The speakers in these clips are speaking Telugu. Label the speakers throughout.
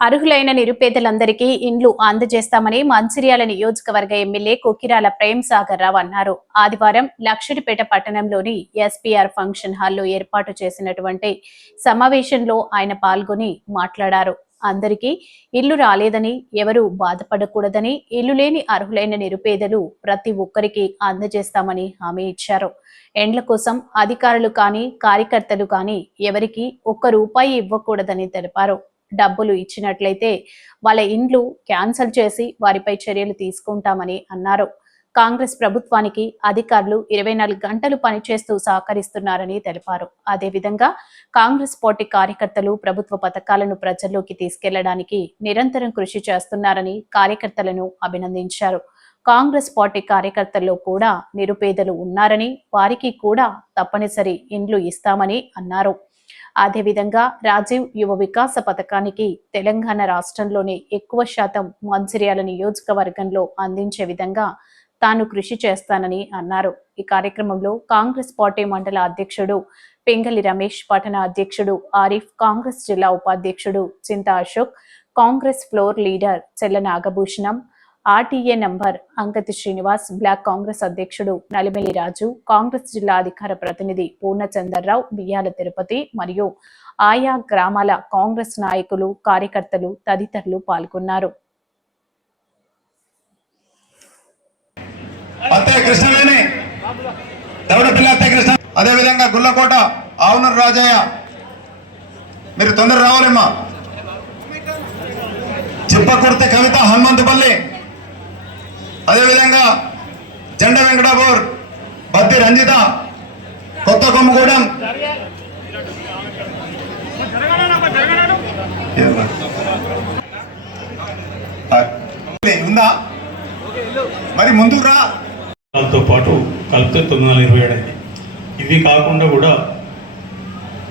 Speaker 1: అర్హులైన నిరుపేదలందరికీ ఇండ్లు అందజేస్తామని మంచిర్యాల నియోజకవర్గ ఎమ్మెల్యే కొకిరాల ప్రేమ్ సాగర్ రావు అన్నారు. ఆదివారం లక్షడిపేట పట్టణంలోని ఎస్పీఆర్ ఫంక్షన్ హాల్లో ఏర్పాటు చేసినటువంటి సమావేశంలో ఆయన పాల్గొని మాట్లాడారు. అందరికీ ఇల్లు రాలేదని ఎవరు బాధపడకూడదని ఇల్లు లేని అర్హులైన నిరుపేదలు ప్రతి ఒక్కరికి అందజేస్తామని హామీ ఇచ్చారు. ఎండ్ల కోసం అధికారులు కానీ కార్యకర్తలు కానీ ఎవరికి ఒక్క రూపాయి ఇవ్వకూడదని తెలిపారు. డబ్బులు ఇచ్చినట్లయితే వాళ్ళ ఇండ్లు క్యాన్సల్ చేసి వారిపై చర్యలు తీసుకుంటామని అన్నారు. కాంగ్రెస్ ప్రభుత్వానికి అధికారులు ఇరవై నాలుగు గంటలు పనిచేస్తూ సహకరిస్తున్నారని తెలిపారు. అదేవిధంగా కాంగ్రెస్ పార్టీ కార్యకర్తలు ప్రభుత్వ పథకాలను ప్రజల్లోకి తీసుకెళ్ళడానికి నిరంతరం కృషి చేస్తున్నారని కార్యకర్తలను అభినందించారు. కాంగ్రెస్ పార్టీ కార్యకర్తల్లో కూడా నిరుపేదలు ఉన్నారని వారికి కూడా తప్పనిసరి ఇండ్లు ఇస్తామని అన్నారు. అదేవిధంగా రాజీవ్ యువ వికాస పథకానికి తెలంగాణ రాష్ట్రంలోనే ఎక్కువ శాతం మంచిర్యాల నియోజకవర్గంలో అందించే విధంగా తాను కృషి చేస్తానని అన్నారు. ఈ కార్యక్రమంలో కాంగ్రెస్ పార్టీ మండల అధ్యక్షుడు పింగళి రమేష్ పట్టణ అధ్యక్షుడు ఆరిఫ్ కాంగ్రెస్ జిల్లా ఉపాధ్యక్షుడు చింత Ashok Congress floor leader Chella Nagabhushanam RTA number Ankathi Srinivas block Congress అధ్యక్షుడు నలిమెలి రాజు కాంగ్రెస్ జిల్లా అధికార ప్రతినిధి పూర్ణచందర్రావు బియ్యాల తిరుపతి మరియు ఆయా గ్రామాల కాంగ్రెస్ నాయకులు కార్యకర్తలు తదితరులు పాల్గొన్నారు.
Speaker 2: అదేవిధంగా గుల్లకోట రాజయ్య. మీరు తొందర కవిత హనుమంతుపల్లి అదేవిధంగా జెండ వెంకటాపూర్ బద్ది రంజిత కొత్త కొమ్మగూడెం. ఉందా? మరి ముందుకు రా.
Speaker 3: తో పాటు కలిపితే తొమ్మిది వందల ఇరవై ఏడు ఇవి కాకుండా కూడా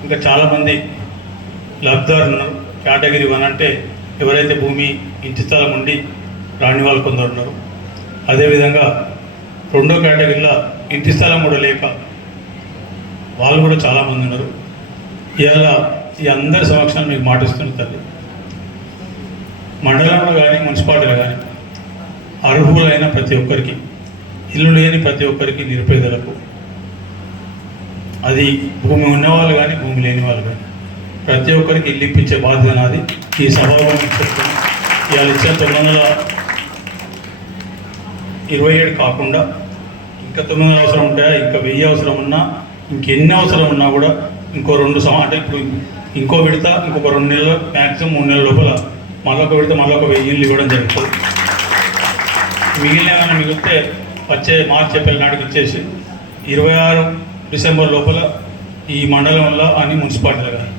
Speaker 3: ఇంకా చాలామంది లబ్ధారులు ఉన్నారు కేటగిరీ వన్ అంటే ఎవరైతే భూమి ఇంటి స్థలం ఉండి రాని వాళ్ళు కొందరు ఉన్నారు. అదేవిధంగా రెండో కేటగిరీలో ఇంటి స్థలం కూడా లేక వాళ్ళు కూడా చాలామంది ఉన్నారు. ఇవాళ ఈ అందరి సమక్షాన్ని మీకు మాటిస్తున్న తల్లి. మండలంలో కానీ మున్సిపాలిటీలో కానీ అర్హులైన ప్రతి ఒక్కరికి ఇల్లు లేని ప్రతి ఒక్కరికి నిరుపేదలకు అది భూమి ఉన్నవాళ్ళు కానీ భూమి లేని వాళ్ళు కానీ ప్రతి ఒక్కరికి ఇల్లు ఇప్పించే బాధ్యత నాది. ఈ సభలో చెప్తాను ఇవాళ ఇచ్చే తొమ్మిది వందల ఇరవై ఏడు కాకుండా ఇంకా తొమ్మిది అవసరం ఉంటాయా ఇంకా వెయ్యి అవసరం ఉన్నా ఇంకెన్ని అవసరం ఉన్నా కూడా ఇంకో రెండు సం అంటే ఇప్పుడు ఇంకో విడత ఇంకొక రెండు నెలలు మ్యాక్సిమం మూడు నెలల లోపల మళ్ళొక విడత మళ్ళొక వెయ్యి ఇల్లు ఇవ్వడం జరుగుతుంది. మిగిలిన ఏమైనా మిగిలితే వచ్చే మార్చి ఏప్రిల్ నాటికి ఇచ్చేసి ఇరవై ఆరు డిసెంబర్ లోపల ఈ మండలంలో అని మున్సిపాలిటీలు కానీ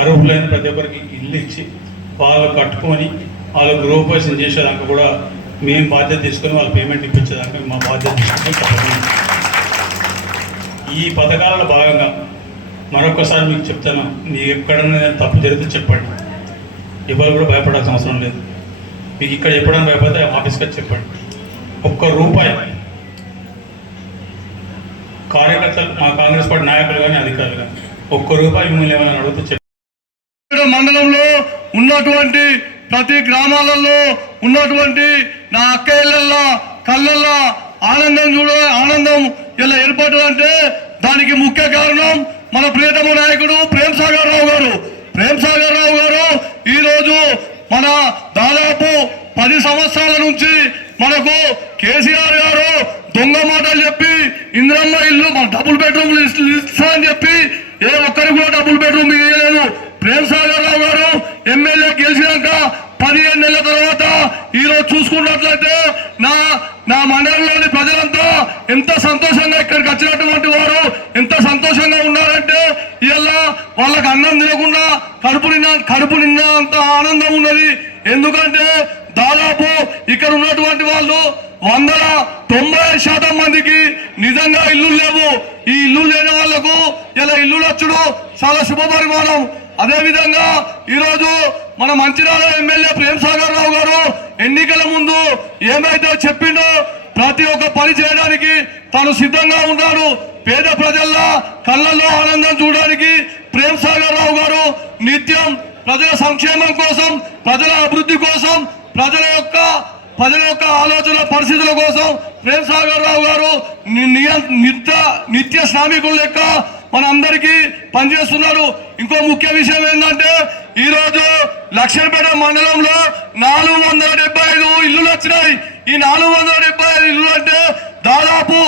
Speaker 3: అర్హులైన ప్రతి ఒక్కరికి ఇల్లు ఇచ్చి వాళ్ళు కట్టుకొని వాళ్ళు గృహోపేషన్ చేసేదాకా కూడా మేము బాధ్యత తీసుకొని వాళ్ళు పేమెంట్ ఇప్పించేదాకా మా బాధ్యత తీసుకొని ఈ పథకాలలో భాగంగా మరొకసారి మీకు చెప్తాను మీకు ఎక్కడన్నా తప్పు జరిగితే చెప్పండి. ఎవరు కూడా భయపడాల్సిన అవసరం లేదు. మీకు ఇక్కడ చెప్పడానికి భయపడితే ఆఫీస్కి చెప్పండి. ఒక్క రూపాయి కార్యకర్తలు మా కాంగ్రెస్ పార్టీ నాయకులు కానీ అధికారులు కానీ ఒక్క రూపాయి మిమ్మల్ని ఏమైనా అడిగితే చెప్పండి.
Speaker 4: మండలంలో ఉన్నటువంటి ప్రతి గ్రామాలలో ఉన్నటువంటి నా అక్కయ్యల కళ్ళల్లో ఆనందం చూడ ఆనందం ఇలా ఏర్పడదు అంటే దానికి ముఖ్య కారణం మన ప్రియతమ నాయకుడు ప్రేమ్ సాగర్ రావు గారు. ప్రేమ్ సాగర్ రావు గారు ఈ రోజు మన దాదాపు పది సంవత్సరాల నుంచి మనకు కేసీఆర్ గారు దొంగ మాటలు చెప్పి ఇంద్రమ్మ ఇల్లు మన డబుల్ బెడ్రూమ్ ఇస్తా అని చెప్పి ఏ ఒక్కరికి కూడా డబుల్ బెడ్రూమ్ ఇవ్వలేదు ప్రేమ్ సాగర్ రావు గారు ఎమ్మెల్యే గెలిచినాక పదిహేను నెలల తర్వాత ఈ రోజు చూసుకున్నట్లయితే నా నా మండలంలోని ప్రజలంతా ఎంత సంతోషంగా ఇక్కడికి వచ్చినటువంటి వారు ఎంత సంతోషంగా ఉన్నారంటే ఇలా వాళ్ళకి అన్నం తినకుండా కడుపు నిండా కడుపు నిండా అంత ఆనందం ఉన్నది. ఎందుకంటే దాదాపు ఇక్కడ ఉన్నటువంటి వాళ్ళు వందల తొంభై శాతం మందికి నిజంగా ఇల్లు లేవు. ఈ ఇల్లు లేని వాళ్ళకు ఇలా ఇల్లు వచ్చుడు చాలా శుభపరిమాణం అదే విధంగా ఈరోజు మన మంచిర్యాల ఎమ్మెల్యే ప్రేమ్ సాగర్ రావు గారు ఎన్నికల ముందు ఏమైతే చెప్పిండో ప్రతి ఒక్క పని చేయడానికి తాను సిద్ధంగా ఉన్నాడు పేద ప్రజల కళ్ళల్లో ఆనందం చూడడానికి ప్రేమ్ సాగర్ రావు గారు నిత్యం ప్రజల సంక్షేమం కోసం ప్రజల అభివృద్ధి కోసం ప్రజల యొక్క ప్రజల యొక్క ఆలోచన పరిస్థితుల కోసం ప్రేమ్ సాగర్ రావు గారు నియ- నిత్య నిత్య శ్రామికుల లెక్క మనందరికీ పనిచేస్తున్నారు. ఇంకో ముఖ్య విషయం ఏంటంటే ఈరోజు లక్ష్మీపేట మండలంలో నాలుగు వందల డెబ్బై ఐదు ఇల్లులు వచ్చినాయి. ఈ నాలుగు వందల డెబ్బై ఐదు ఇల్లులు అంటే దాదాపు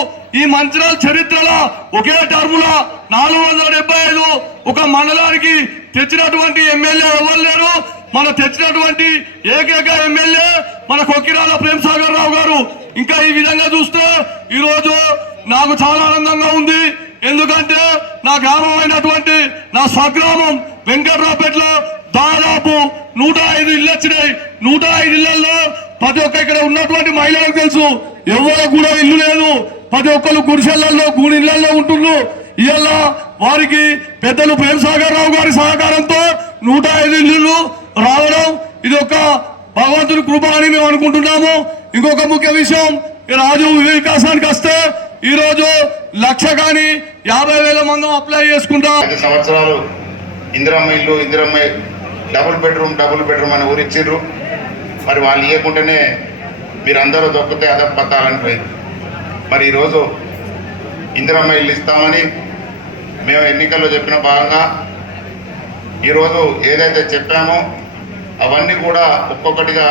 Speaker 4: ఈ మంచిర్యాల చరిత్రలో ఒకే టర్ములో నాలుగు వందల డెబ్బై ఐదు ఒక మండలానికి తెచ్చినటువంటి ఎమ్మెల్యే ఎవరు లేరు? మన తెచ్చినటువంటి ఏకైక ఎమ్మెల్యే మన కొక్కిరాల ప్రేమ్ సాగర్ రావు గారు. ఇంకా ఈ విధంగా చూస్తే ఈరోజు నాకు చాలా ఆనందంగా ఉంది. ఎందుకంటే నా గ్రామం అయినటువంటి నా స్వగ్రామం వెంకట్రావుపేటలో దాదాపు నూట ఐదు ఇళ్ళు వచ్చినాయి. నూట ఐదు ఇళ్ళలో ప్రతి ఒక్క ఇక్కడ ఉన్నటువంటి మహిళలకు తెలుసు ఎవరు కూడా ఇల్లు లేదు ప్రతి ఒక్కరు గుడిసెళ్ళలో గూడిళ్ళలో ఉంటుండ్రు ఉంటున్నారు. ఇవాళ వారికి పెద్దలు ప్రేమ్ రావు గారి సహకారంతో నూట ఐదు ఇల్లు రావడం ఇది ఒక భగవంతుని కృప అని మేము అనుకుంటున్నాము. ఇంకొక ముఖ్య విషయం ఈ రాజు వికాసానికి వస్తే ఈ రోజు లక్ష కానీ యాభై వేల మంది అప్లై చేసుకుంటాం.
Speaker 5: సంవత్సరాలు ఇందిరమ్మ ఇల్లు Indiramma double bedroom double bedroom అని ఊరిచ్చిర్రు మరి వాళ్ళు ఇవ్వకుండానే మీరందరూ దొక్కితే అదపత్తాలని పోయింది. మరి ఈరోజు ఇందిరమ్మ ఇల్లు ఇస్తామని మేము ఎన్నికల్లో చెప్పిన భాగంగా ఈరోజు ఏదైతే చెప్పామో అవన్నీ కూడా ఒక్కొక్కటిగా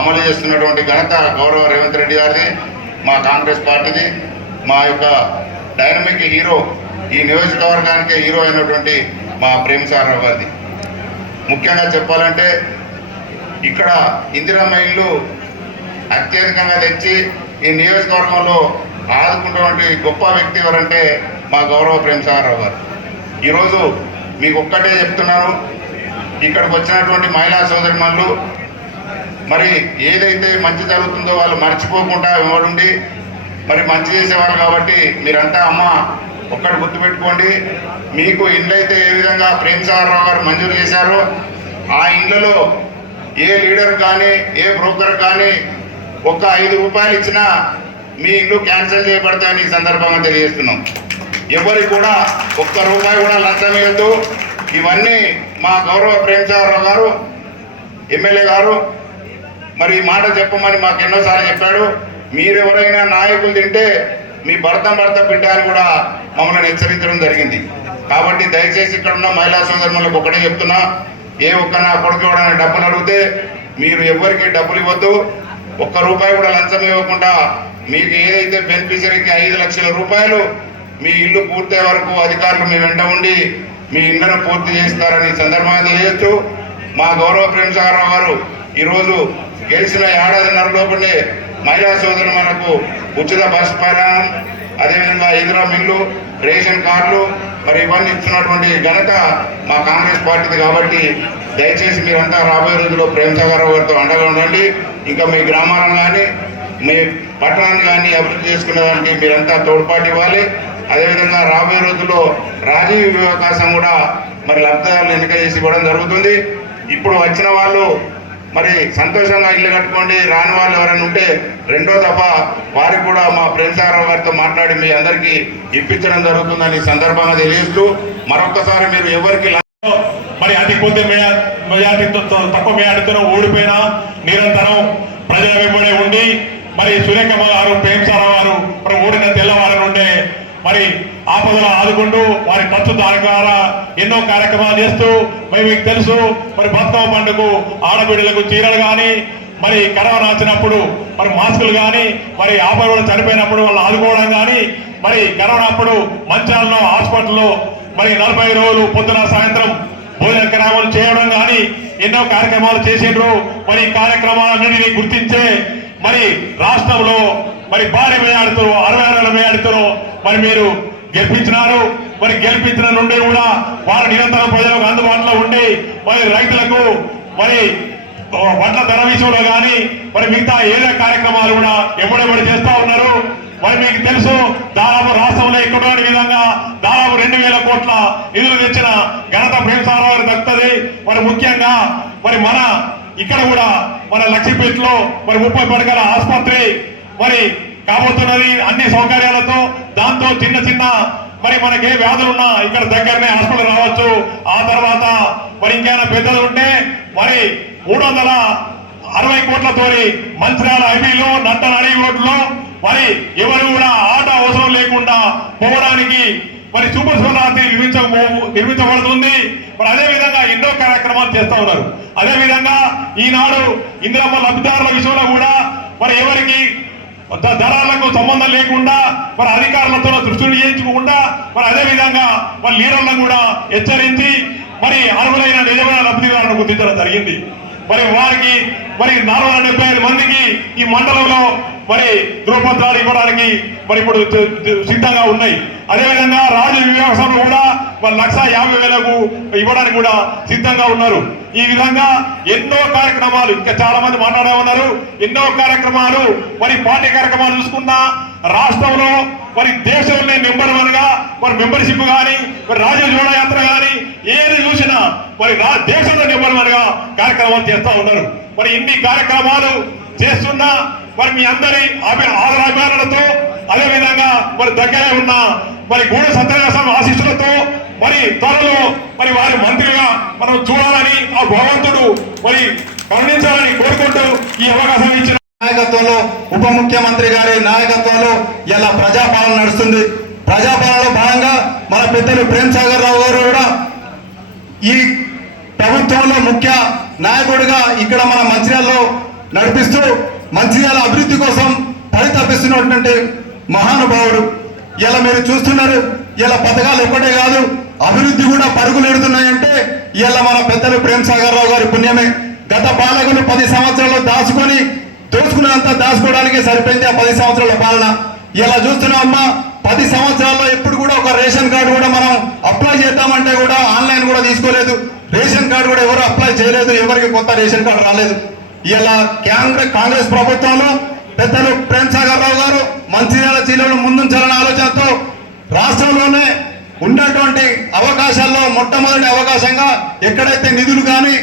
Speaker 5: అమలు చేస్తున్నటువంటి ఘనత గౌరవ రేవంత్ రెడ్డి గారిది మా కాంగ్రెస్ పార్టీది. మా యొక్క డైనమిక్ హీరో ఈ నియోజకవర్గానికి హీరో అయినటువంటి మా ప్రేమ్ సార్ గారిది. ముఖ్యంగా చెప్పాలంటే ఇక్కడ ఇందిరమ్మ ఇల్లు అత్యధికంగా తెచ్చి ఈ నియోజకవర్గంలో ఆదుకుంటున్నటువంటి గొప్ప వ్యక్తి ఎవరంటే మా గౌరవ ప్రేమసాగరరావు గారు. ఈరోజు మీకు ఒక్కటే చెప్తున్నాను. ఇక్కడికి వచ్చినటువంటి మహిళా సోదరిమణులు మరి ఏదైతే మంచి జరుగుతుందో వాళ్ళు మర్చిపోకుండా ఇవ్వడుండి మరి మంచి చేసేవారు కాబట్టి మీరంతా అమ్మ ఒక్కటి గుర్తుపెట్టుకోండి. మీకు ఇండ్లు అయితే ఏ విధంగా ప్రేమసాగరరావు గారు మంజూరు చేశారో ఆ ఇండ్లలో ఏ లీడర్ కానీ ఏ బ్రోకర్ కానీ ఒక్క ఐదు రూపాయలు ఇచ్చినా మీ ఇల్లు క్యాన్సిల్ చేయబడతాయని ఈ సందర్భంగా తెలియజేస్తున్నాం. ఎవరికి కూడా ఒక్క రూపాయి కూడా లంచం ఇవ్వద్దు. ఇవన్నీ మా గౌరవ ప్రేమసాగరరావు గారు ఎమ్మెల్యే గారు మరి ఈ మాట చెప్పమని మాకు ఎన్నోసార్లు చెప్పాడు. మీరెవరైనా నాయకులు తింటే మీ భర్త భర్త బిడ్డ అని కూడా మమ్మల్ని హెచ్చరించడం జరిగింది. కాబట్టి దయచేసి ఇక్కడ ఉన్న మహిళా సోదరులకు ఒకటే చెప్తున్నా ఏ ఒక్క నా కొడుకు ఎవడైనా డబ్బులు అడిగితే మీరు ఎవరికి డబ్బులు ఇవ్వద్దు. ఒక్క రూపాయి కూడా లంచం ఇవ్వకుండా మీకు ఏదైతే బెనిఫిషరీకి ఐదు లక్షల రూపాయలు మీ ఇల్లు పూర్తయ్యే వరకు అధికారులు మీ వెంట ఉండి మీ ఇళ్ళను పూర్తి చేస్తారని సందర్భంగా తెలియజేస్తూ మా గౌరవ ప్రేమసాగరరావు గారు ఈరోజు గెలిచిన ఏడాదిన్నర లోపలే మహిళా సోదరులు మనకు ఉచిత బస్ ప్రయాణం అదేవిధంగా ఎదురా మిల్లు రేషన్ కార్డులు మరి ఇవన్నీ ఇస్తున్నటువంటి ఘనత మా కాంగ్రెస్ పార్టీది కాబట్టి దయచేసి మీరంతా రాబోయే రోజుల్లో ప్రేమసాగరరావు గారితో అండగా ఉండండి. ఇంకా మీ గ్రామాలను కానీ మీ పట్టణాన్ని కానీ అభివృద్ధి చేసుకునేదానికి మీరంతా తోడ్పాటు ఇవ్వాలి. అదేవిధంగా రాబోయే రోజుల్లో రాజీవ్ అవకాశం కూడా మరి లబ్ధిదారులు ఎన్నిక చేసి ఇవ్వడం జరుగుతుంది. ఇప్పుడు వచ్చిన వాళ్ళు మరి సంతోషంగా ఇల్లు కట్టుకోండి రాని వాళ్ళు ఎవరైనా ఉంటే రెండో తప్ప వారికి కూడా మా ప్రేమసాగరావు గారితో మాట్లాడి మీ అందరికీ ఇప్పించడం జరుగుతుందని సందర్భంగా తెలియజేస్తూ మరొకసారి మీరు ఎవరికి
Speaker 6: మరి అతి కొద్ది మెజా- మెజార్టీతో తో- తక్కువ మెజార్టీతో ఓడిపోయినా నిరంతరం ప్రజల వెంబడే ఉండి మరి సురేఖమ్మ గారు ప్రేమసారావు గారు మరి ఓడిన తెల్లవారు నుండే మరి ఆపదలు ఆదుకుంటూ వారి ఖర్చు దాని ద్వారా ఎన్నో కార్యక్రమాలు చేస్తూ మరి మీకు తెలుసు మరి బతుకమ్మ పండుగకు ఆడబిడ్డలకు చీరలు కానీ మరి కరోనా వచ్చినప్పుడు మరి మాస్కులు కానీ మరి ఆపదలు చనిపోయినప్పుడు వాళ్ళు ఆదుకోవడం కానీ మరి కరోనా అప్పుడు హాస్పిటల్లో మరి నలభై రోజులు పొద్దున సాయంత్రం భోజన కార్యక్రమాలు చేయడం కానీ ఎన్నో కార్యక్రమాలు చేసిండ్రు మరి కార్యక్రమాలన్నింటినీ గుర్తించే మరి రాష్ట్రంలో మరి భారీ మేయాడుతూ అరవై అరవై మేయాడుతూ మరి మీరు గెలిపించినారు. మరి గెలిపించిన నుండి కూడా వారు నిరంతరం ప్రజలకు అందుబాటులో ఉండి మరి రైతులకు మరి వడ్ల ధర విషయంలో కానీ మరి మిగతా ఏదో కార్యక్రమాలు కూడా ఎప్పుడెప్పుడు చేస్తా ఉన్నారు. మరి మీకు తెలుసు దాదాపు రాష్ట్రంలో ఎక్కడ విధంగా దాదాపు రెండు వేల కోట్ల నిధులు తెచ్చిన ఘనత ప్రేమసారావు దక్కుతుంది. మరి ముఖ్యంగా మరి మన ఇక్కడ కూడా మన లక్ష్మీపేటలో మరి ముప్పై పడగల ఆసుపత్రి మరి కాబోతున్నది అన్ని సౌకర్యాలతో దాంతో చిన్న చిన్న మరి మనకి ఏ వ్యాధులు ఉన్నా ఇక్కడ దగ్గరనే హాస్పిటల్ రావచ్చు. ఆ తర్వాత మరి ఇంకేమైనా పెద్దలు ఉంటే మరి మూడు వందల అరవై కోట్లతో మంచిర్యాల హైవేలో నట్ట నడి రోడ్లో మరి ఎవరు కూడా ఆట అవసరం లేకుండా పోవడానికి మరి సూపర్ సోలార్ని నిర్మించ నిర్మించబడుతుంది. మరి అదే విధంగా ఎన్నో కార్యక్రమాలు చేస్తూ ఉన్నారు. అదే విధంగా ఈనాడు ఇందిరమ్మ లబ్ధిదారుల విషయంలో కూడా మరి ఎవరికి ధరలకు దళాలకు సంబంధం లేకుండా మరి అధికారులతో దృష్టిని చేయించకుండా మరి అదే విధంగా మరి లీడర్లను కూడా హెచ్చరించి మరి అర్హులైన నిజమైన లబ్ధిదారులను గుర్తించడం జరిగింది. మరి వారికి మరి నాలుగు వందల డెబ్బై ఐదు మందికి ఈ మండలంలో మరి ధృవపత్రాలు ఇవ్వడానికి మరి ఇప్పుడు సిద్ధంగా ఉన్నాయి. అదేవిధంగా రాజు వివాహంలో కూడా మరి లక్ష యాభై వేలకు ఇవ్వడానికి కూడా సిద్ధంగా ఉన్నారు. ఈ విధంగా ఎన్నో కార్యక్రమాలు ఇంకా చాలా మంది మాట్లాడే ఉన్నారు. ఎన్నో కార్యక్రమాలు మరి పార్టీ కార్యక్రమాలు చూసుకున్నా రాష్ట్రంలో మరి దేశంలో మెంబర్ వన్గా మరి మెంబర్షిప్ కానీ మరి రాజు జోడ యాత్ర కానీ ఏది చూసినా మరి దేశంలో మెంబర్ వన్గా కార్యక్రమాలు చేస్తా ఉన్నారు. మరి ఇన్ని కార్యక్రమాలు చేస్తున్నా మరి మీ అందరి ఆదరాభిమానులతో అదే విధంగా మరి దగ్గరే ఉన్న మరి గూడ సత్యనాశం ఆశీస్సులతో మరి త్వరలో మరి వారి మంత్రిగా మనం చూడాలని ఆ భగవంతుడు మరి కరుణించాలని కోరుకుంటూ ఈ అవకాశం ఇచ్చిన
Speaker 2: నాయకత్వంలో ఉప ముఖ్యమంత్రి గారి నాయకత్వంలో ఇలా ప్రజాపాలన నడుస్తుంది? ప్రజాపాలనలో భాగంగా మన పెద్దలు ప్రేమ్ సాగర్ రావు గారు కూడా ఈ ప్రభుత్వంలో ముఖ్య నాయకుడిగా ఇక్కడ మన మంచిర్యాలలో నడిపిస్తూ మంచిర్యాల అభివృద్ధి కోసం పరితపిస్తున్నటువంటి మహానుభావుడు. ఇలా మీరు చూస్తున్నారు? ఇలా పథకాలు ఒక్కటే కాదు అభివృద్ధి కూడా పరుగులు ఎడుతున్నాయంటే ఇలా మన పెద్దలు ప్రేమ్ సాగర్ రావు గారి పుణ్యమే. గత పాలకులు పది సంవత్సరాలు దాచుకొని దోచుకున్నంత దాచుకోవడానికి సరిపోయింది ఆ పది సంవత్సరాల పాలన. ఇలా చూస్తున్నామమ్మా పది సంవత్సరాల్లో ఎప్పుడు కూడా ఒక రేషన్ కార్డు కూడా మనం అప్లై చేద్దామంటే కూడా ఆన్లైన్ కూడా తీసుకోలేదు. రేషన్ కార్డు కూడా ఎవరు అప్లై చేయలేదు ఎవరికి కొత్త రేషన్ కార్డు రాలేదు. ఇలా కాంగ్రెస్ కాంగ్రెస్ ప్రభుత్వంలో పెద్దలు ప్రేమ్ సాగర్ రావు గారు మంచిర్యాల జిల్లాలో ముందుంచాలనే ఆలోచనతో రాష్ట్రంలోనే ఉన్నటువంటి అవకాశాల్లో మొట్టమొదటి అవకాశంగా ఎక్కడైతే నిధులు కానీ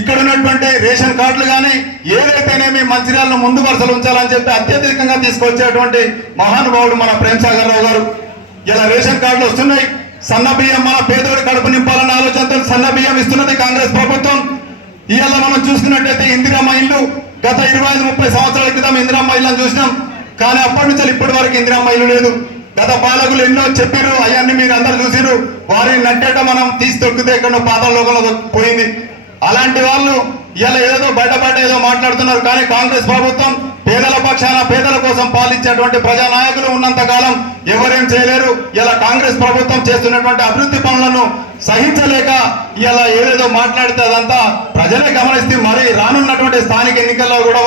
Speaker 2: ఇక్కడ ఉన్నటువంటి రేషన్ కార్డులు కానీ ఏదైతేనేమి మంచిర్యాలను ముందు వరుసలు ఉంచాలని చెప్పి అత్యధికంగా తీసుకొచ్చేటువంటి మహానుభావుడు మన ప్రేమ్ సాగర్ రావు గారు. ఇలా రేషన్ కార్డులు వస్తున్నాయి. సన్న బియ్యం మన పేదోడి కడుపు నింపాలన్న ఆలోచనతో సన్న బియ్యం ఇస్తున్నది కాంగ్రెస్ ప్రభుత్వం. ఇవాళ మనం చూసుకున్నట్టయితే ఇందిరమ్మ ఇల్లు గత ఇరవై ఐదు ముప్పై సంవత్సరాల క్రితం ఇందిరమ్మ ఇల్లు చూసినాం. కానీ అప్పటి నుంచి ఇప్పటి వరకు ఇందిరమ్మ ఇల్లు లేదు. గత పాలకులు ఎన్నో చెప్పారు అవన్నీ మీరు అందరు చూసిరు వారిని నట్టేట మనం తీసి తొక్కితే ఎక్కడో పాతాళలోకంలో పోయింది. అలాంటి వాళ్ళు ఇలా ఏదో బయటపడ్డ ఏదో మాట్లాడుతున్నారు కానీ కాంగ్రెస్ ప్రభుత్వం పేదల పక్షాన పేదల కోసం పాలించేటువంటి ప్రజా నాయకులు ఉన్నంత కాలం ఎవరేం చేయలేరు. ఇలా కాంగ్రెస్ ప్రభుత్వం చేస్తున్నటువంటి అభివృద్ధి పనులను సహించలేక ఇలా ఏదేదో మాట్లాడితే అదంతా ప్రజలే గమనిస్తే మరి రానున్నటువంటి స్థానిక ఎన్నికల్లో కూడా